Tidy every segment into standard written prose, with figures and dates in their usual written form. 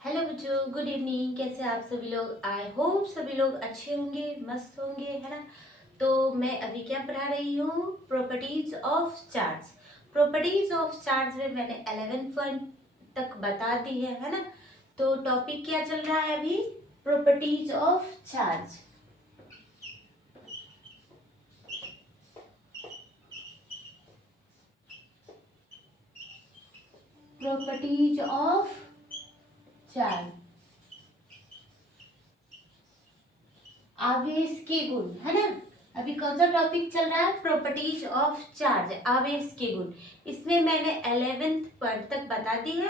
Hello बच्चों, good evening. कैसे आप सभी लोग? आई होप सभी लोग अच्छे होंगे, मस्त होंगे, है ना। तो मैं अभी क्या पढ़ा रही हूँ? Properties of charts. Properties of charts में मैंने 11 पॉइंट तक बता दी है ना। तो टॉपिक क्या चल रहा है अभी? Properties of charge. Properties of charge, आवेश के गुण, है ना। अभी कौन सा टॉपिक चल रहा है? प्रॉपर्टीज ऑफ चार्ज, आवेश के गुण। इसमें मैंने 11th पॉइंट तक बता दी है।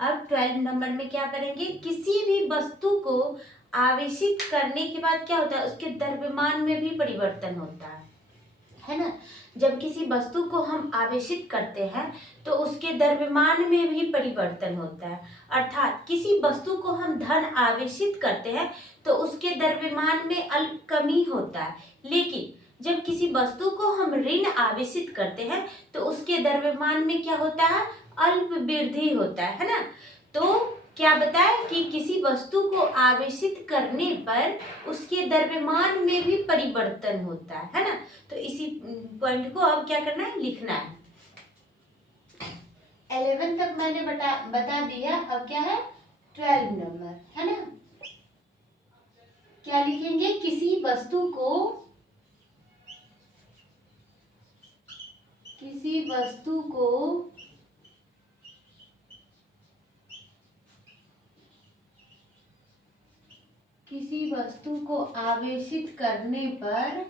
अब 12 नंबर में क्या करेंगे? किसी भी वस्तु को आवेशित करने के बाद क्या होता है? उसके द्रव्यमान में भी परिवर्तन होता है ना। जब किसी वस्तु को हम आवेशित करते हैं तो उसके द्रव्यमान में भी परिवर्तन होता है। अर्थात किसी वस्तु को हम धन आवेशित करते हैं तो उसके द्रव्यमान में अल्प कमी होता है, लेकिन जब किसी वस्तु को हम ऋण आवेशित करते हैं तो उसके द्रव्यमान में क्या होता है? अल्प वृद्धि होता है ना। तो क्या बताए कि किसी वस्तु को आवेशित करने पर उसके द्रव्यमान में भी परिवर्तन होता है ना। तो इसी पॉइंट को अब क्या करना है? लिखना है। 11 तक मैंने बता दिया। अब क्या है? 12 नंबर, है ना। क्या लिखेंगे? किसी वस्तु को आवेशित करने पर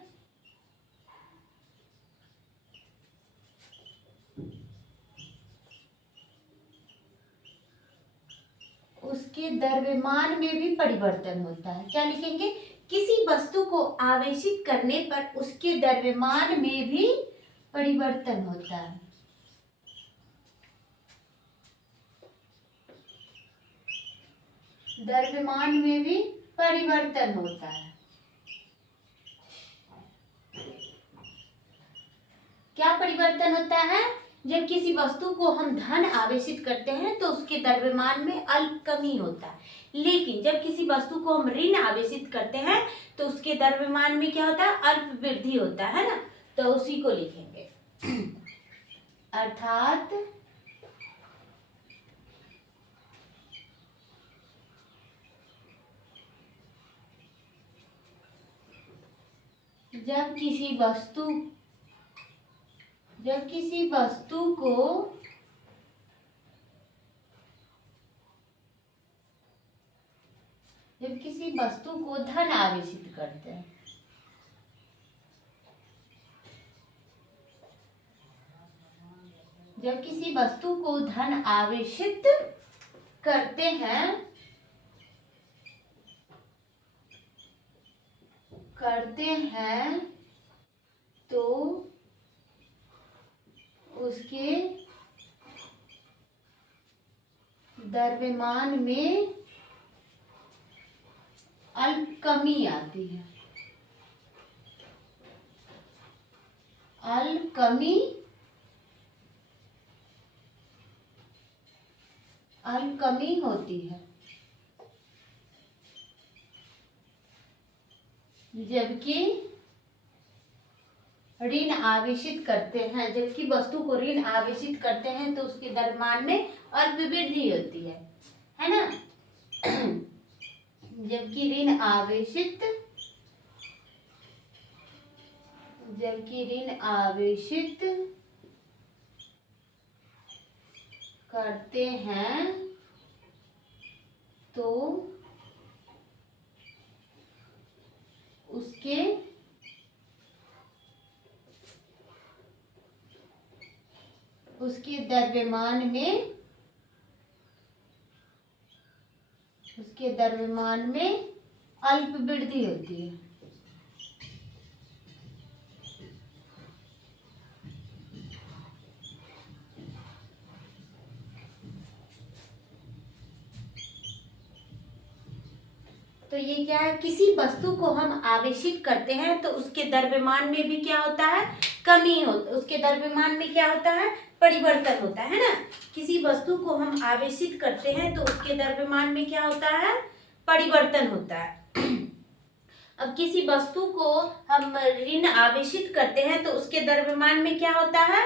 उसके द्रव्यमान में भी परिवर्तन होता है। क्या लिखेंगे? किसी वस्तु को आवेशित करने पर उसके द्रव्यमान में भी परिवर्तन होता है। द्रव्यमान में भी परिवर्तन होता है। क्या परिवर्तन होता है? जब किसी वस्तु को हम धन आवेशित करते हैं तो उसके द्रव्यमान में अल्प कमी होता है, लेकिन जब किसी वस्तु को हम ऋण आवेशित करते हैं तो उसके द्रव्यमान में क्या होता है? अल्प वृद्धि होता है ना। तो उसी को लिखेंगे। अर्थात जब किसी वस्तु को धन आवेशित करते हैं, जब किसी वस्तु को धन आवेशित करते हैं तो उसके द्रव्यमान में अल्प कमी आती है। अल्प कमी होती है। जबकि ऋण आवेशित करते हैं, जबकि वस्तु को ऋण आवेशित करते हैं तो उसके द्रव्यमान में अल्प वृद्धि होती है ना। जबकि ऋण आवेशित करते हैं तो उसके द्रव्यमान में अल्प वृद्धि होती है। तो ये क्या है? किसी वस्तु को हम आवेशित करते हैं तो उसके द्रव्यमान में भी क्या होता है? कमी हो, उसके द्रव्यमान में क्या होता है, परिवर्तन होता है ना। किसी वस्तु को हम आवेशित करते हैं तो उसके द्रव्यमान में क्या होता है, परिवर्तन होता है। अब किसी वस्तु को हम ऋण आवेशित करते हैं तो उसके द्रव्यमान में क्या होता है,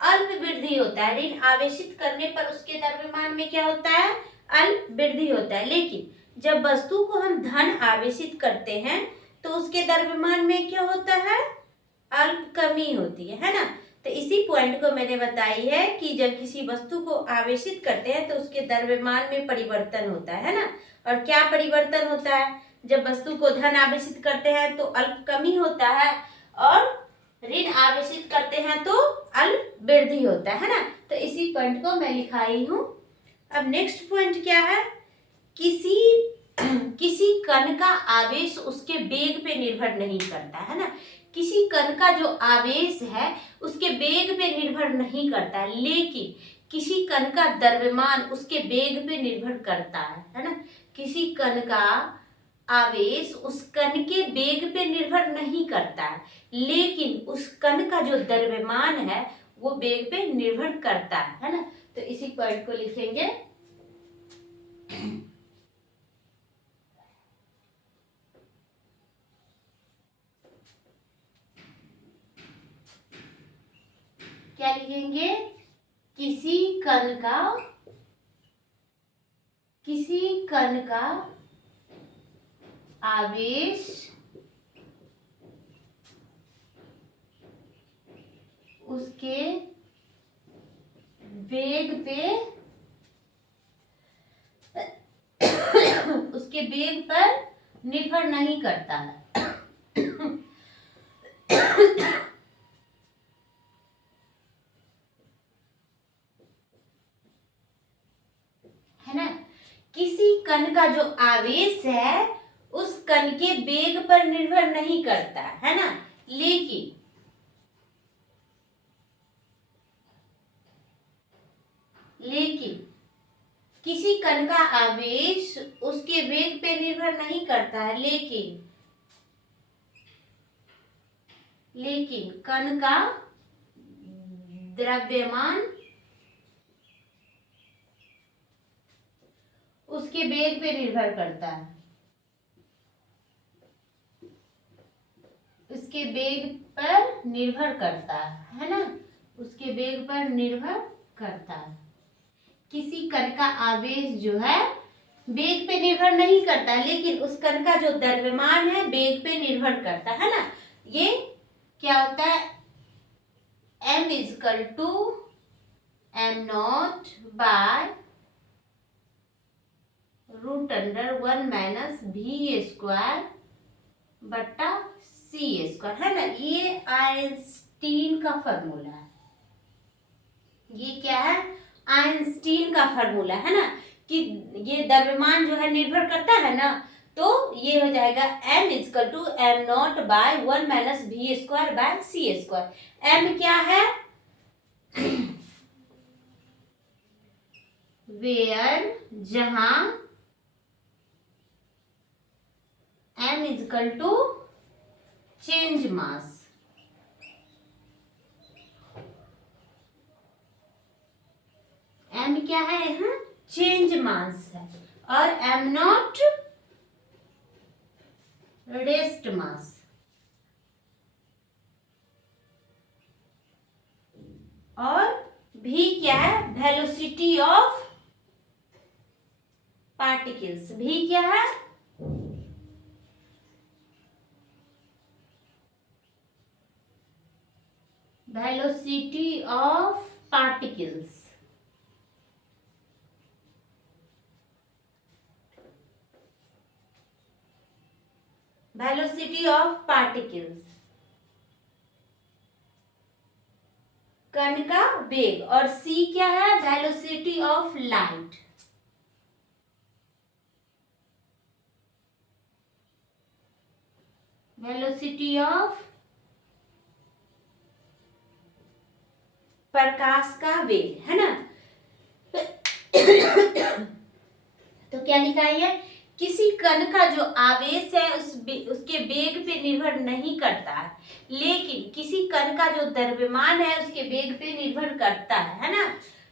अल्प वृद्धि होता है। ऋण आवेशित करने पर उसके द्रव्यमान में क्या होता है, अल्प वृद्धि होता है। लेकिन जब वस्तु को हम धन आवेशित करते हैं तो उसके द्रव्यमान में क्या होता है, अल्प कमी होती है ना। तो इसी पॉइंट को मैंने बताई है कि जब किसी वस्तु को आवेशित करते हैं तो उसके द्रव्यमान में परिवर्तन होता है ना। और क्या परिवर्तन होता है, जब वस्तु को धन आवेशित करते हैं तो अल्प कमी होता है, और ऋण आवेशित करते हैं तो अल्प वृद्धि होता है ना। तो इसी पॉइंट को मैं लिखाई हूं। अब नेक्स्ट पॉइंट क्या है, किसी कण का आवेश उसके वेग पे निर्भर नहीं करता है ना। किसी कण का जो आवेश है उसके वेग पे निर्भर नहीं करता है, लेकिन किसी कण का द्रव्यमान उसके वेग पे निर्भर करता है ना। किसी कण का आवेश उस कण के वेग पे निर्भर नहीं करता है, लेकिन उस कण का जो द्रव्यमान है वो वेग पे निर्भर करता है ना। तो इसी पॉइंट को लिखेंगे। क्या लिखेंगे, किसी कण का आवेश उसके वेग पर निर्भर नहीं करता है। है ना, किसी कण का जो आवेश है उस कण के वेग पर निर्भर नहीं करता है ना, लेकिन किसी कण का आवेश उसके वेग पे निर्भर नहीं करता है, लेकिन कण का द्रव्यमान उसके वेग पे निर्भर करता है। उसके वेग पर निर्भर करता है ना, उसके वेग पर निर्भर करता है। किसी कण का आवेश जो है वेग पे निर्भर नहीं करता, लेकिन उस कण का जो द्रव्यमान है वेग पे निर्भर करता है ना। ये क्या होता है, m is equal to m0 by root under 1 minus v square बट्टा c स्क्वायर है ना। ये आइंस्टीन का फॉर्मूला है। ये क्या है, आइंस्टीन का फॉर्मूला है ना, कि ये द्रव्यमान जो है निर्भर करता है ना, तो ये हो जाएगा m is equal to m0 by 1 minus v square by c square. m क्या है, वेयर जहां m is equal to change mass, m क्या है यहाँ, चेंज मास है, और m0 रेस्ट मास, और v क्या है, वेलोसिटी ऑफ पार्टिकल्स। v क्या है, velocity of particles. Velocity of particles, कण का वेग, और c क्या है, velocity of light. Velocity of प्रकाश का वेग है ना। तो क्या लिखा है, किसी कण का जो आवेश है उसके वेग पे निर्भर नहीं करता है, लेकिन किसी कण का जो द्रव्यमान है उसके वेग पे निर्भर करता है ना।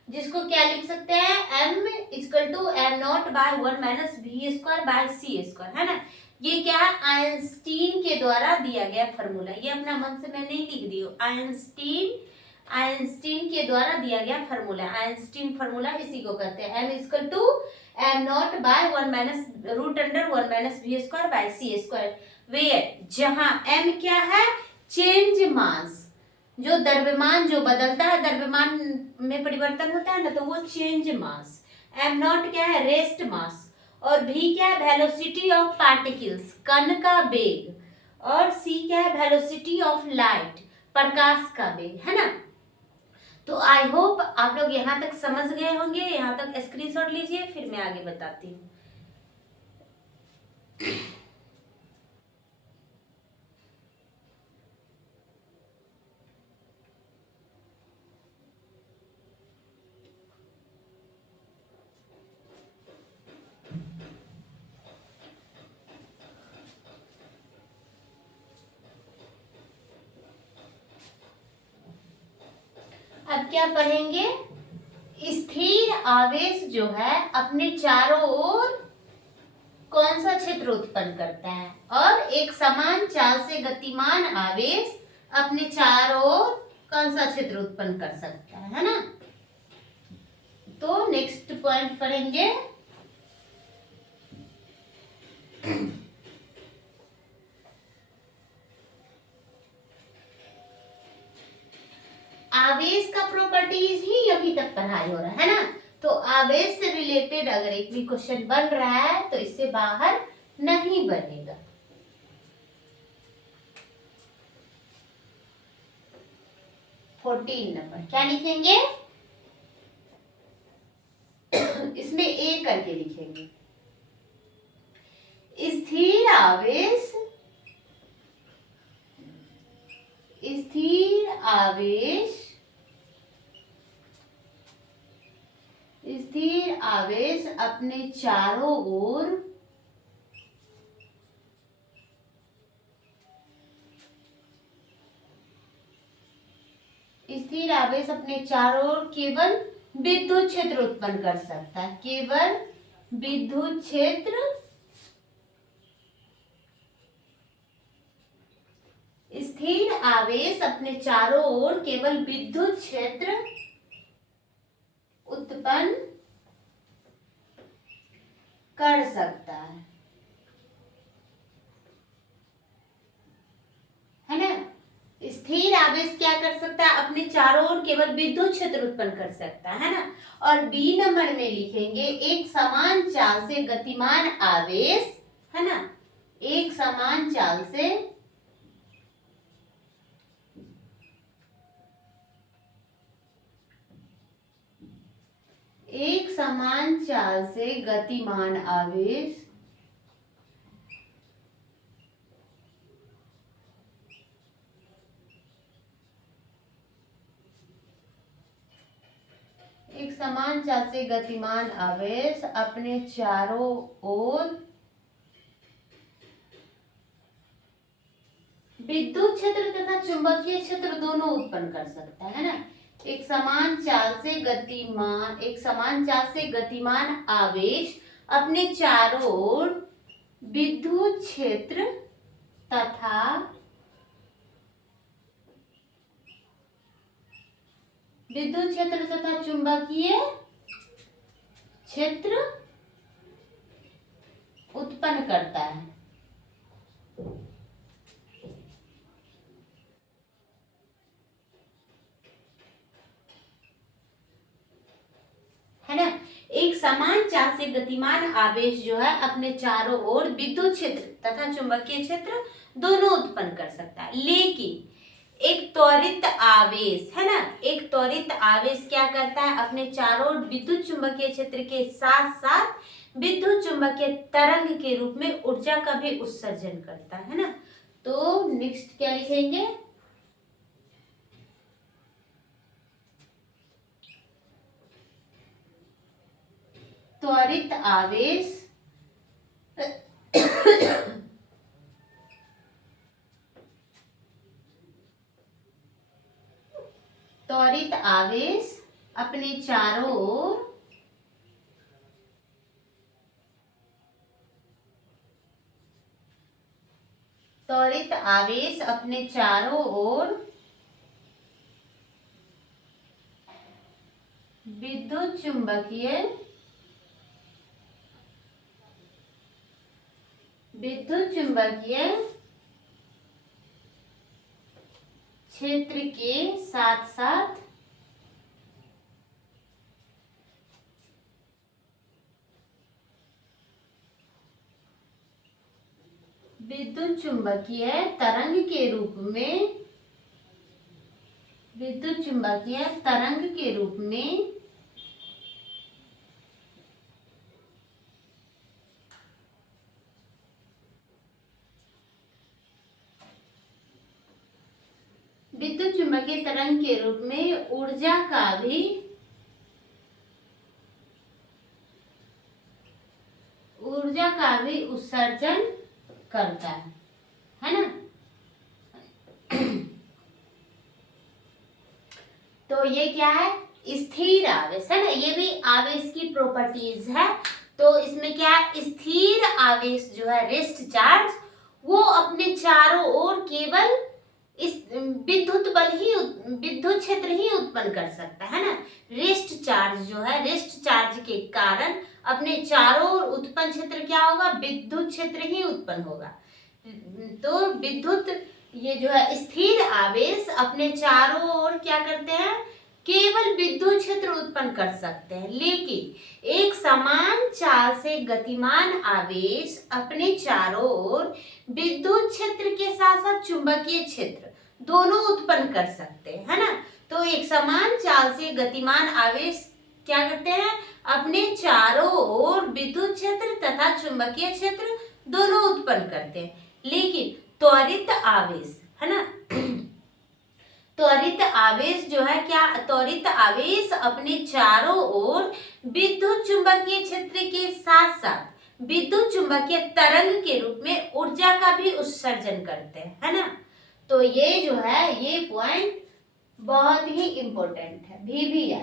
जिसको क्या लिख सकते हैं, m equal to M not by 1 minus V square by C square, है ना। ये क्या है, आइंस्टीन के द्वारा दिया गया फॉर्मूला, ये अपना मन से मैं नहीं लिख दी हूँ, आइंस्टीन के द्वारा दिया गया फॉर्मूला, आइंस्टीन फॉर्मूला इसी को कहते हैं, m equal to M not by 1 minus root under 1 minus V square by C square, where जहां m क्या है, चेंज मास, जो द्रव्यमान जो बदलता है, द्रव्यमान में परिवर्तन होता है ना, तो वो चेंज मास, एम नॉट क्या है, रेस्ट मास, और v क्या है, वेलोसिटी ऑफ पार्टिकल्स, कण का वेग, और c क्या है, वेलोसिटी ऑफ लाइट, प्रकाश का वेग, है ना। तो आई होप आप लोग यहाँ तक समझ गए होंगे, यहाँ तक स्क्रीनशॉट लीजिए, फिर मैं आगे बताती हूँ। अब क्या पढ़ेंगे, स्थिर आवेश जो है अपने चारों ओर कौन सा क्षेत्र उत्पन्न करता है, और एक समान चाल से गतिमान आवेश अपने चारों ओर कौन सा क्षेत्र उत्पन्न कर सकता है ना। तो नेक्स्ट पॉइंट पढ़ेंगे, आवेश का प्रॉपर्टीज ही अभी तक पढ़ाई हो रहा है ना। तो आवेश से रिलेटेड अगर एक भी क्वेश्चन बन रहा है तो इससे बाहर नहीं बनेगा। फोर्टीन नंबर क्या लिखेंगे, इसमें ए करके लिखेंगे, स्थिर आवेश, स्थिर आवेश, स्थिर आवेश अपने चारों ओर स्थिर आवेश अपने चारों ओर केवल विद्युत क्षेत्र उत्पन्न कर सकता है, केवल विद्युत क्षेत्र, स्थिर आवेश अपने चारों ओर केवल विद्युत क्षेत्र उत्पन्न कर सकता है ना। स्थिर आवेश क्या कर सकता है, अपने चारों ओर केवल विद्युत क्षेत्र उत्पन्न कर सकता है ना। और बी नंबर में लिखेंगे, एक समान चाल से गतिमान आवेश, है ना, एक समान चाल से एक समान चाल से गतिमान आवेश एक समान चाल से गतिमान आवेश अपने चारों ओर विद्युत क्षेत्र तथा चुंबकीय क्षेत्र दोनों उत्पन्न कर सकता है ना। एक समान चाल से गतिमान आवेश अपने चारों ओर विद्युत क्षेत्र तथा चुंबकीय क्षेत्र उत्पन्न करता है ना। एक समान चाल से गतिमान आवेश जो है अपने चारों ओर विद्युत क्षेत्र तथा चुंबकीय क्षेत्र दोनों उत्पन्न कर सकता है, लेकिन एक त्वरित आवेश, है ना, एक त्वरित आवेश क्या करता है, अपने चारों ओर विद्युत चुंबकीय क्षेत्र के साथ साथ विद्युत चुंबकीय तरंग के रूप में ऊर्जा का भी उत्सर्जन करता है ना। तो नेक्स्ट क्या लिखेंगे, त्वरित आवेश त्वरित आवेश अपने चारों ओर त्वरित आवेश अपने चारों ओर विद्युत चुंबकीय क्षेत्र के साथ साथ विद्युत चुंबकीय तरंग के रूप में ऊर्जा का भी उत्सर्जन करता है ना। तो ये क्या है, स्थिर आवेश है ना, ये भी आवेश की प्रॉपर्टीज है। तो इसमें क्या है, स्थिर आवेश जो है रेस्ट चार्ज, वो अपने चारों ओर केवल इस विद्युत क्षेत्र ही उत्पन्न कर सकता है ना। रेस्ट चार्ज जो है, रेस्ट चार्ज के कारण अपने चारों ओर उत्पन्न क्षेत्र क्या होगा, विद्युत क्षेत्र ही उत्पन्न होगा। तो विद्युत ये जो है स्थिर आवेश अपने चारों ओर क्या करते हैं, केवल विद्युत क्षेत्र उत्पन्न कर सकते हैं। लेकिन एक समान चाल से गतिमान आवेश अपने चारों ओर विद्युत क्षेत्र के साथ साथ चुंबकीय क्षेत्र दोनों उत्पन्न कर सकते हैं, है ना। तो एक समान चाल से गतिमान आवेश क्या करते हैं, अपने चारों ओर विद्युत क्षेत्र तथा चुंबकीय क्षेत्र दोनों उत्पन्न करते हैं। लेकिन त्वरित आवेश है ना, त्वरित आवेश जो है क्या, त्वरित आवेश अपने चारों ओर विद्युत चुंबकीय क्षेत्र के साथ साथ विद्युत चुंबकीय तरंग के रूप में ऊर्जा का भी उत्सर्जन करते हैं, है ना। तो ये जो है, ये पॉइंट बहुत ही इंपॉर्टेंट है, VVI,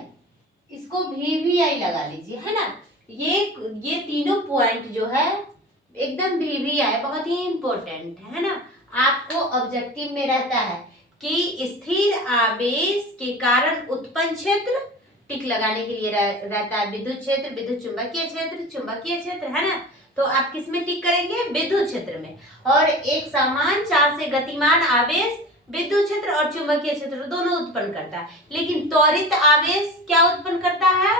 इसको VVI लगा लीजिए, है ना। ये तीनों पॉइंट जो है एकदम VVI, बहुत ही इंपॉर्टेंट है ना। आपको ऑब्जेक्टिव में रहता है कि स्थिर आवेश के कारण उत्पन्न क्षेत्र टिक लगाने के लिए रहता है विद्युत क्षेत्र, विद्युत चुंबकीय क्षेत्र, चुंबकीय क्षेत्र, है ना। तो आप किस में टिक करेंगे, विद्युत क्षेत्र में। और एक समान चाल से गतिमान आवेश विद्युत क्षेत्र और चुंबकीय क्षेत्र दोनों उत्पन्न करता है। लेकिन त्वरित आवेश क्या उत्पन्न करता है,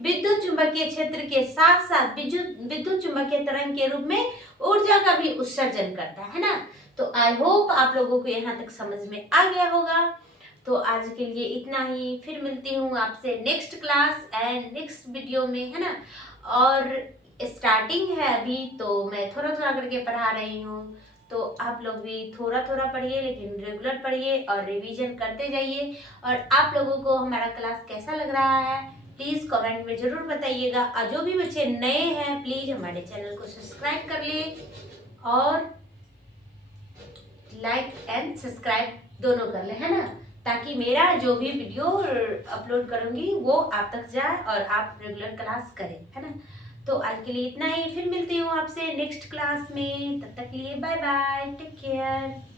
विद्युत चुंबकीय क्षेत्र के साथ साथ विद्युत चुंबकीय तरंग के रूप में ऊर्जा का भी उत्सर्जन करता है ना। तो आई होप आप लोगों को यहाँ तक समझ में आ गया होगा। तो आज के लिए इतना ही, फिर मिलती हूँ आपसे next class and next video में, है ना। और स्टार्टिंग है अभी, तो मैं थोड़ा थोड़ा करके पढ़ा रही हूँ, तो आप लोग भी थोड़ा थोड़ा पढ़िए, लेकिन रेगुलर पढ़िए और रिवीजन करते जाइए। और आप लोगों को हमारा क्लास कैसा लग रहा है प्लीज़ कमेंट में ज़रूर बताइएगा। और जो भी बच्चे नए हैं प्लीज़ हमारे चैनल को सब्सक्राइब कर ले और लाइक एंड सब्सक्राइब दोनों कर ले, है ना, ताकि मेरा जो भी वीडियो अपलोड करूँगी वो आप तक जाए और आप रेगुलर क्लास करें, है ना। तो आज के लिए इतना ही, फिर मिलती हूँ आपसे नेक्स्ट क्लास में। तब तक के लिए बाय बाय, टेक केयर।